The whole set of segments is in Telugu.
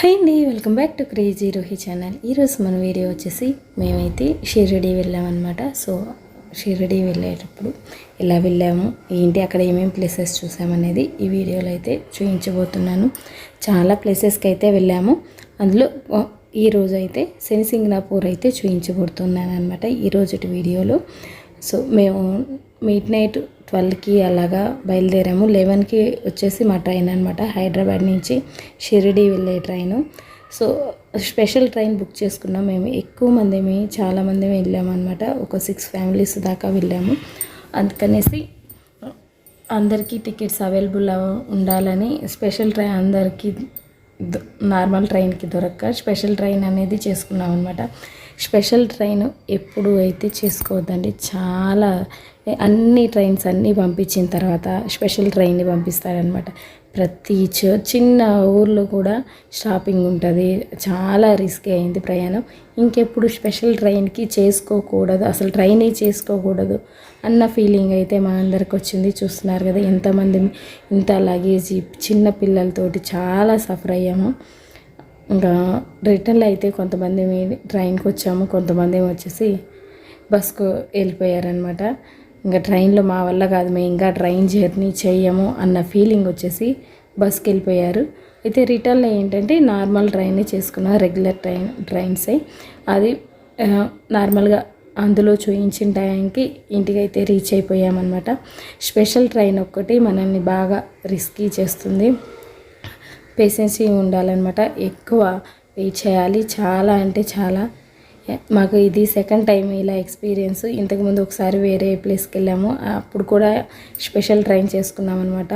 హాయ్ అండి, welcome back to crazy Rohi channel. ఈరోజు మన వీడియో వచ్చేసి మేమైతే షిరిడి వెళ్ళామన్నమాట. సో షిరిడి వెళ్ళేటప్పుడు ఎలా వెళ్ళాము, ఏంటి, అక్కడ ఏమేమి ప్లేసెస్ చూసామనేది ఈ వీడియోలో అయితే చూపించబోతున్నాను. చాలా ప్లేసెస్కి అయితే వెళ్ళాము. అందులో ఈరోజు అయితే శనిసింగనాపూర్ అయితే చూపించబోతున్నాను అనమాట ఈరోజు వీడియోలో. సో మేము మిడ్-నైట్ 12కి అలాగా బయలుదేరాము. 11కి వచ్చేసి మా ట్రైన్ అనమాట, హైదరాబాద్ నుంచి షిరిడి వెళ్ళే train. So special train book చేసుకున్నాం. మేము ఎక్కువ మందిమి, చాలామంది వెళ్ళామన్నమాట. ఒక 6 ఫ్యామిలీస్ దాకా వెళ్ళాము. అందుకనేసి అందరికీ టికెట్స్ అవైలబుల్ ఉండాలని స్పెషల్ ట్రైన్ అందరికీ నార్మల్ ట్రైన్కి దొరక్క స్పెషల్ ట్రైన్ అనేది చేసుకున్నాం అనమాట. స్పెషల్ ట్రైన్ ఎప్పుడు అయితే చేసుకోవద్దండి. చాలా అన్ని ట్రైన్స్ అన్నీ పంపించిన తర్వాత స్పెషల్ ట్రైన్ని పంపిస్తారనమాట. ప్రతి చిన్న ఊర్లో కూడా స్టాపింగ్ ఉంటుంది. చాలా రిస్కీ అయింది ప్రయాణం. ఇంకెప్పుడు స్పెషల్ ట్రైన్కి చేసుకోకూడదు, అసలు ట్రైనే చేసుకోకూడదు అన్న ఫీలింగ్ అయితే మా అందరికి వచ్చింది. చూస్తున్నారు కదా ఎంతమంది, ఇంత లగేజ్, చిన్న పిల్లలతోటి చాలా సఫర్ అయ్యాము. ఇంకా రిటర్న్లో అయితే కొంతమంది ట్రైన్కి వచ్చాము, కొంతమంది వచ్చేసి బస్కు వెళ్ళిపోయారనమాట. ఇంకా ట్రైన్లో మా వల్ల కాదు, మేము ఇంకా ట్రైన్ జర్నీ చేయము అన్న ఫీలింగ్ వచ్చేసి బస్కి వెళ్ళిపోయారు. అయితే రిటర్న్లో ఏంటంటే నార్మల్ ట్రైన్ చేసుకున్నాం, రెగ్యులర్ ట్రైన్సే. అది నార్మల్గా అందులో చూయించిన టైంకి ఇంటికైతే రీచ్ అయిపోయామన్నమాట. స్పెషల్ ట్రైన్ ఒక్కటి మనల్ని బాగా రిస్కీ చేస్తుంది. పేషెన్సీ ఉండాలన్నమాట, ఎక్కువ వెయిట్ చేయాలి. చాలా అంటే చాలా. మాకు ఇది సెకండ్ టైం ఇలా ఎక్స్పీరియన్స్. ఇంతకుముందు ఒకసారి వేరే ప్లేస్కి వెళ్ళాము, అప్పుడు కూడా స్పెషల్ ట్రైన్ చేసుకున్నాం అనమాట.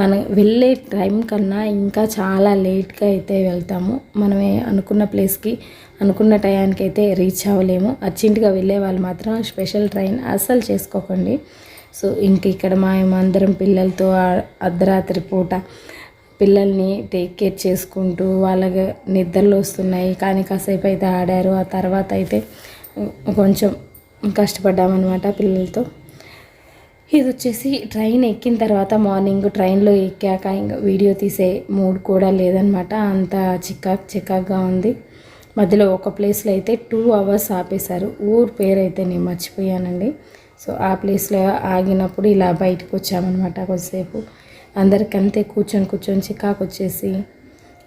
మనం వెళ్ళే టైం కన్నా ఇంకా చాలా లేట్గా అయితే వెళ్తాము. మనమే అనుకున్న ప్లేస్కి అనుకున్న టయానికి అయితే రీచ్ అవ్వలేము. అర్జెంటుగా వెళ్ళే వాళ్ళు మాత్రం స్పెషల్ ట్రైన్ అస్సలు చేసుకోకండి. సో ఇంక ఇక్కడ మేమందరం పిల్లలతో అర్ధరాత్రి పూట పిల్లల్ని టేక్ కేర్ చేసుకుంటూ వాళ్ళకి నిద్రలు వస్తున్నాయి, కానీ కాసేపు అయితే ఆడారు. ఆ తర్వాత అయితే కొంచెం కష్టపడ్డామన్నమాట పిల్లలతో. ఇది వచ్చేసి ట్రైన్ ఎక్కిన తర్వాత మార్నింగ్ ట్రైన్లో ఎక్కాక ఇంకా వీడియో తీసే మూడ్ కూడా లేదనమాట. అంత చికాక్గా ఉంది. మధ్యలో ఒక ప్లేస్లో అయితే 2 hours ఆపేశారు. ఊరు పేరు అయితే నేను మర్చిపోయానండి. సో ఆ ప్లేస్లో ఆగినప్పుడు ఇలా బయటకు వచ్చామన్నమాట. కొద్దిసేపు అందరికంతే కూర్చొని చికాకు వచ్చేసి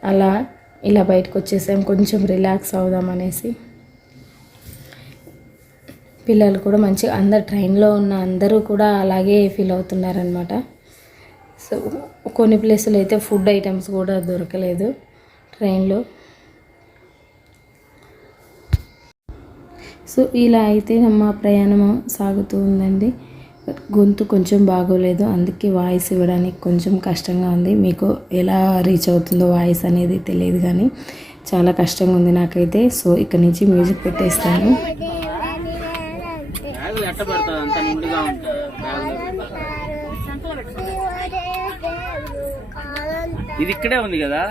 అలా ఇలా బయటకు వచ్చేసాం, కొంచెం రిలాక్స్ అవుదామనేసి. పిల్లలు కూడా మంచిగా, అందరు ట్రైన్లో ఉన్న అందరూ కూడా అలాగే ఫీల్ అవుతున్నారనమాట. సో కొన్ని ప్లేసులు అయితే ఫుడ్ ఐటమ్స్ కూడా దొరకలేదు ట్రైన్లో. సో ఇలా అయితే మా ప్రయాణం సాగుతూ ఉందండి. గొంతు కొంచెం బాగోలేదు, అందుకే వాయిస్ ఇవ్వడానికి కొంచెం కష్టంగా ఉంది. మీకు ఎలా రీచ్ అవుతుందో వాయిస్ అనేది తెలియదు, కానీ చాలా కష్టంగా ఉంది నాకైతే. సో ఇక్కడ నుంచి మ్యూజిక్ పెట్టేస్తాను. ఇది ఇక్కడే ఉంది కదా.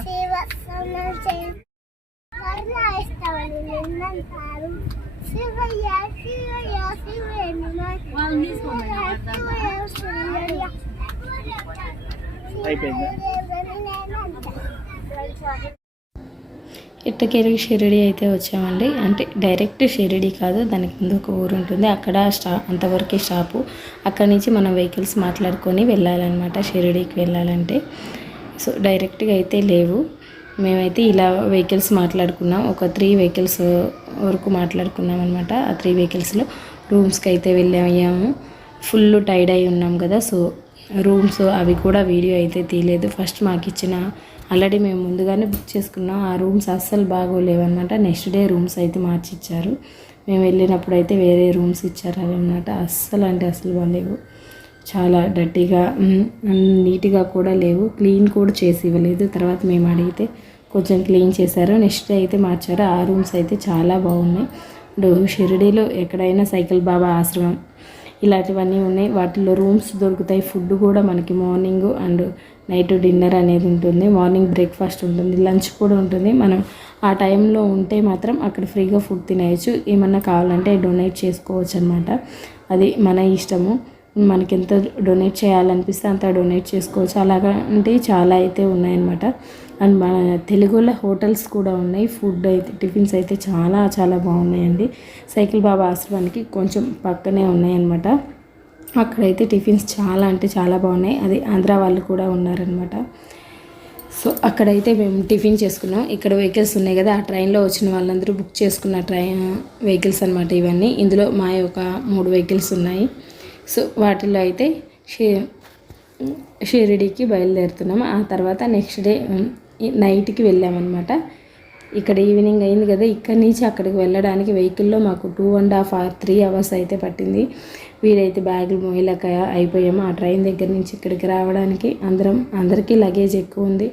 ఇట్టకేరికి షిరిడి అయితే వచ్చామండి. అంటే డైరెక్ట్ షిరిడి కాదు, దానికి ముందు ఒక ఊరు ఉంటుంది, అక్కడ అంతవరకే స్టాపు. అక్కడి నుంచి మనం వెహికల్స్ మాట్లాడుకొని వెళ్ళాలన్నమాట షిరిడికి వెళ్ళాలంటే. సో డైరెక్ట్గా అయితే లేవు. మేమైతే ఇలా వెహికల్స్ మాట్లాడుకున్నాం, ఒక 3 వెహికల్స్ వరకు మాట్లాడుకున్నాం అనమాట. ఆ 3 వెహికల్స్లో రూమ్స్కి అయితే వెళ్ళాము. ఫుల్ టైర్డ్ అయి ఉన్నాం కదా. సో రూమ్స్ అవి కూడా వీడియో అయితే తీయలేదు. ఫస్ట్ మాకు ఇచ్చిన, ఆల్రెడీ మేము ముందుగానే బుక్ చేసుకున్నాం, ఆ రూమ్స్ అస్సలు బాగోలేవన్నమాట. నెక్స్ట్ డే రూమ్స్ అయితే మార్చి ఇచ్చారు. మేము వెళ్ళినప్పుడు అయితే వేరే రూమ్స్ ఇచ్చారు అనమాట. అస్సలు అంటే అసలు బాగాలేవు, చాలా డర్టీగా, నీట్గా కూడా లేవు. క్లీన్ కూడా చేసి ఇవ్వలేదు. తర్వాత మేము అడిగితే కొంచెం క్లీన్ చేశారు, నెక్స్ట్ డే అయితే మార్చారు. ఆ రూమ్స్ అయితే చాలా బాగున్నాయి. షిరిడీలో ఎక్కడైనా సైకిల్ బాబా ఆశ్రమం ఇలాంటివన్నీ ఉన్నాయి, వాటిల్లో రూమ్స్ దొరుకుతాయి. ఫుడ్ కూడా మనకి మార్నింగ్ అండ్ నైట్ డిన్నర్ అనేది ఉంటుంది, మార్నింగ్ బ్రేక్ఫాస్ట్ ఉంటుంది, లంచ్ కూడా ఉంటుంది. మనం ఆ టైంలో ఉంటే మాత్రం అక్కడ ఫ్రీగా ఫుడ్ తినేయచ్చు. ఏమన్నా కావాలంటే డొనేట్ చేసుకోవచ్చు అనమాట. అది మన ఇష్టము. మనకి ఎంత డొనేట్ చేయాలనిపిస్తే అంత డొనేట్ చేసుకోవచ్చు. అలాగా అంటే చాలా అయితే ఉన్నాయన్నమాట. అండ్ మన తెలుగులో హోటల్స్ కూడా ఉన్నాయి. ఫుడ్ అయితే టిఫిన్స్ అయితే చాలా చాలా బాగున్నాయండి. సైకిల్ బాబా ఆశ్రమానికి కొంచెం పక్కనే ఉన్నాయన్నమాట. అక్కడైతే టిఫిన్స్ చాలా అంటే చాలా బాగున్నాయి. అది ఆంధ్ర వాళ్ళు కూడా ఉన్నారనమాట. సో అక్కడైతే మేము టిఫిన్ చేసుకున్నాం. ఇక్కడ వెహికల్స్ ఉన్నాయి కదా, ఆ ట్రైన్లో వచ్చిన వాళ్ళందరూ బుక్ చేసుకున్న ట్రైన్ వెహికల్స్ అనమాట ఇవన్నీ. ఇందులో మా యొక్క 3 వెహికల్స్ ఉన్నాయి. సో వాటిల్లో అయితే షిరిడీకి బయలుదేరుతున్నాము. ఆ తర్వాత నెక్స్ట్ డే నైట్కి వెళ్ళామన్నమాట. ఇక్కడ ఈవినింగ్ అయింది కదా, ఇక్కడి నుంచి అక్కడికి వెళ్ళడానికి వెహికల్లో మాకు 2.5 or 3 hours అయితే పట్టింది. వీడైతే బ్యాగులు మోయలేక అయిపోయాము. ఆ ట్రైన్ దగ్గర నుంచి ఇక్కడికి రావడానికి అందరికీ లగేజ్ ఎక్కువ ఉంది.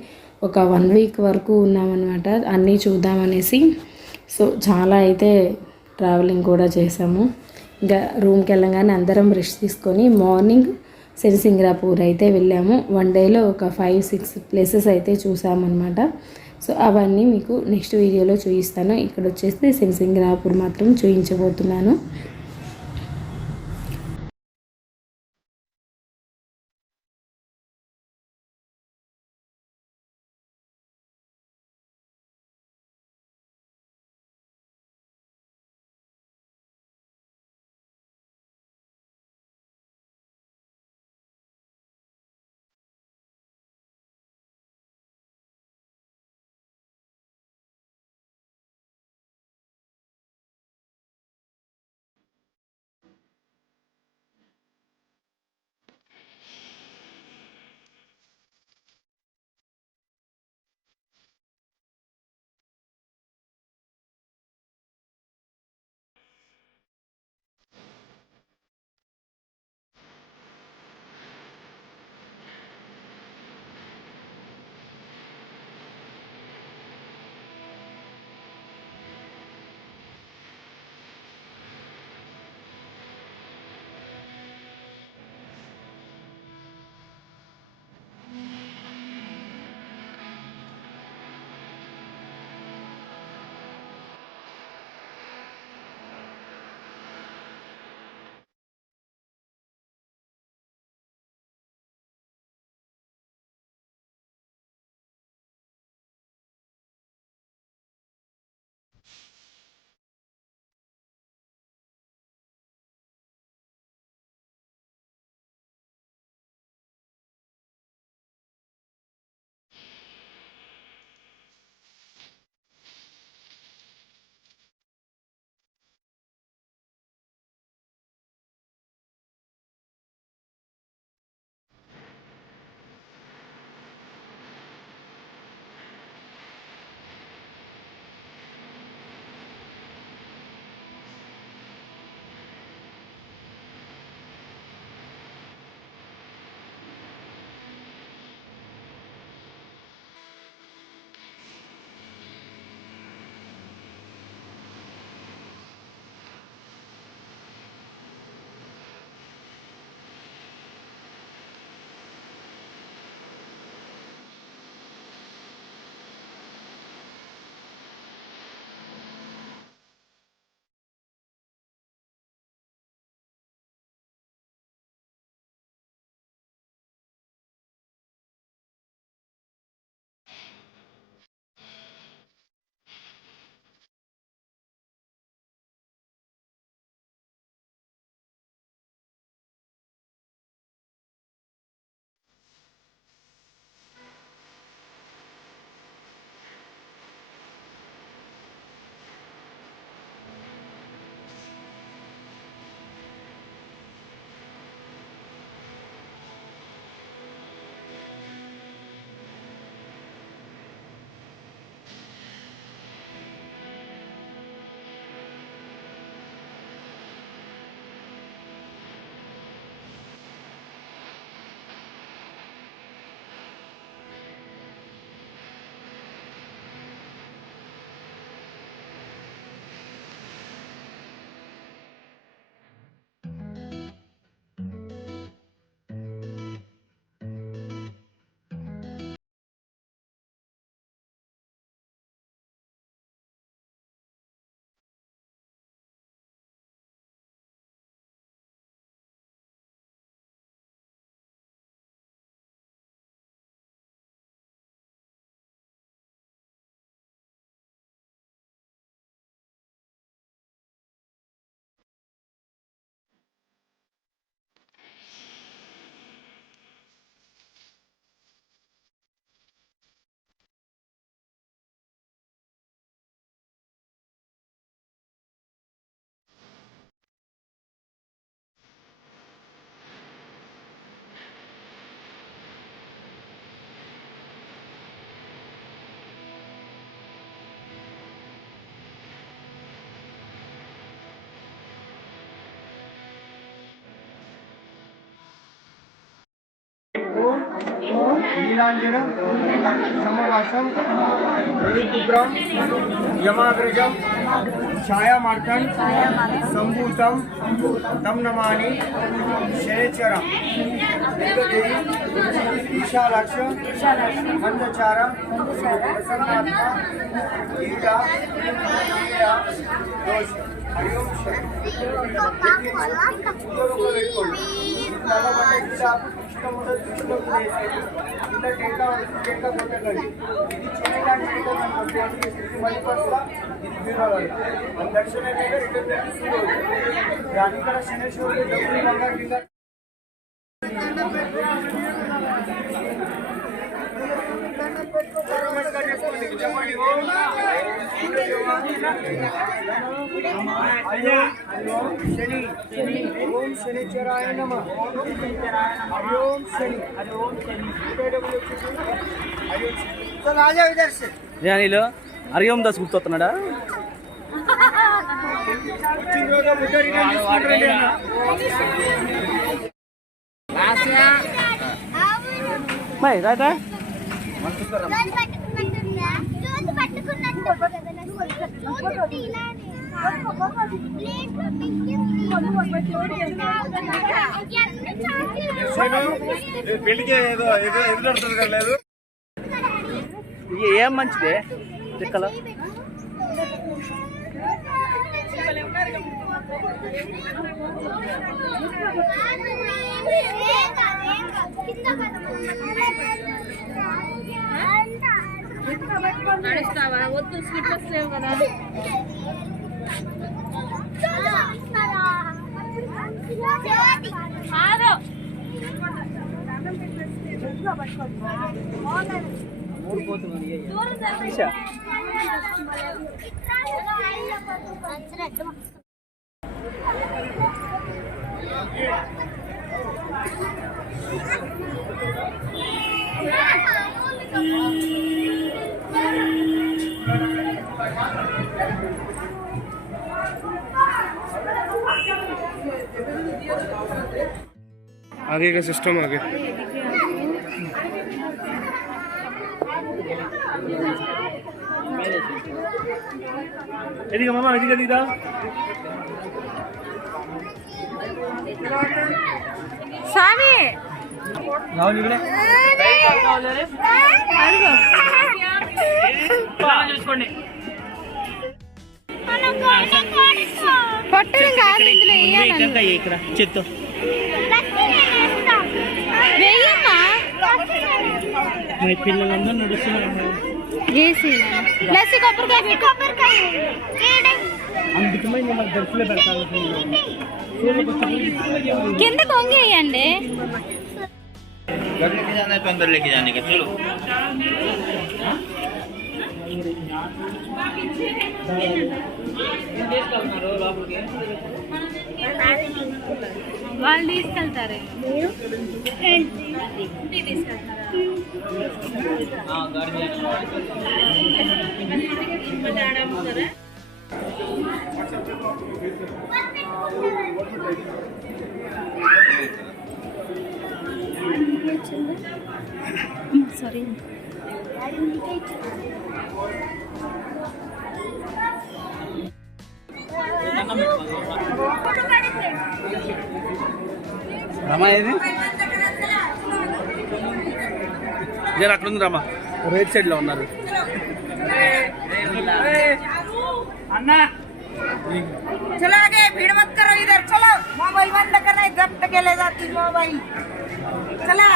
ఒక 1 week వరకు ఉన్నామన్నమాట అన్నీ చూద్దామనేసి. సో చాలా అయితే ట్రావెలింగ్ కూడా చేసాము. ఇంకా రూమ్కి వెళ్ళగానే అందరం రెస్ట్ తీసుకొని మార్నింగ్ శనిసింగరాపూర్ అయితే వెళ్ళాము. 1 dayలో ఒక 5-6 ప్లేసెస్ అయితే చూసామన్నమాట. సో అవన్నీ మీకు నెక్స్ట్ వీడియోలో చూపిస్తాను. ఇక్కడ వచ్చేసి శనిసింగరాపూర్ మాత్రం చూపించబోతున్నాను. नीलांजनं समवासं ऋतुग्रं यमाग्रजं छायामार्तं सम्भूतं तं नमामि शनैश्चरं विशालाक्ष खंडचार प्रसन्नात्मा ईटा दोष हरि ओम दक्षिण शनेश्वर ओम शनिचराय नमः हरि ओम शनि चल आ जाओ इधर से జానీలో హరిఓం దాస్ గుర్తొస్తున్నాడా మై రాటా పెళ్లికి ఏదో ఎదురు లేదు ఏం మంచిదే లెక్కలో నడుస్తావా వద్దు స్లిప్పర్స్ లేవు కదా आगे का सिस्टम आगे ఎదిగా మామ ఎదిగా దిగా స్వామి రావు ఇక్కడే చూసుకోండి పొట్టడం కాదు ఇందులో ఇంకా ఇక్కడ చెత్త వెయ్యమ్మా మీ పిల్లలందరూ నడుస్తున్నారు ప్లస్ కొబ్బరికాయ అందుకమే నేను దర్శనం పెడతాను కింద కొంగేయండి लेके जाना है तो अंदर लेके जाने का चलो వాళ్ళు తీసుకెళ్తారే సారీ రమా ఏది జర అక్కడ ఉంది రమా రైట్ సైడ్ లో ఉన్నారు అన్నా चलो आगे भीड़ मत करो इधर चलो मोबाइल बंद करना है जब तक ले जाती मोबाइल चला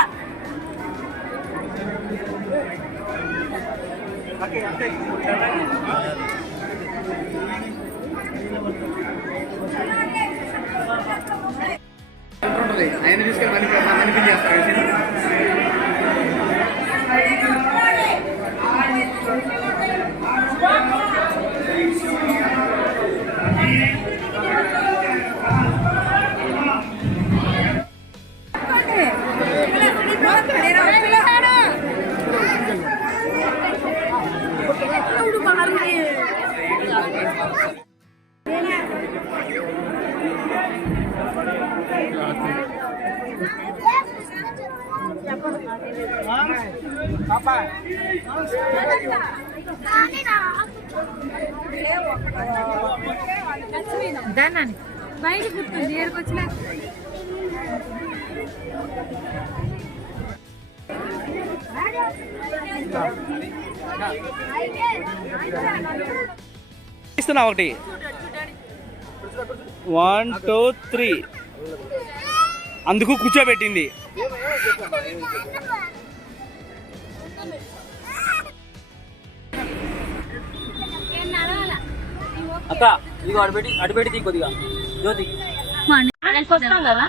ఆయన తీసుకెళ్ళి మనకి చేస్తారు దాన్ని బయట గుర్తుంది ఏడుకొచ్చిన ఇస్తున్నా ఒకటి 1 2 3 అందుకు కూర్చోబెట్టింది. అక్క ఇదిగో అడుపెట్టి కొద్దిగా జ్యోతి వస్తాం కదా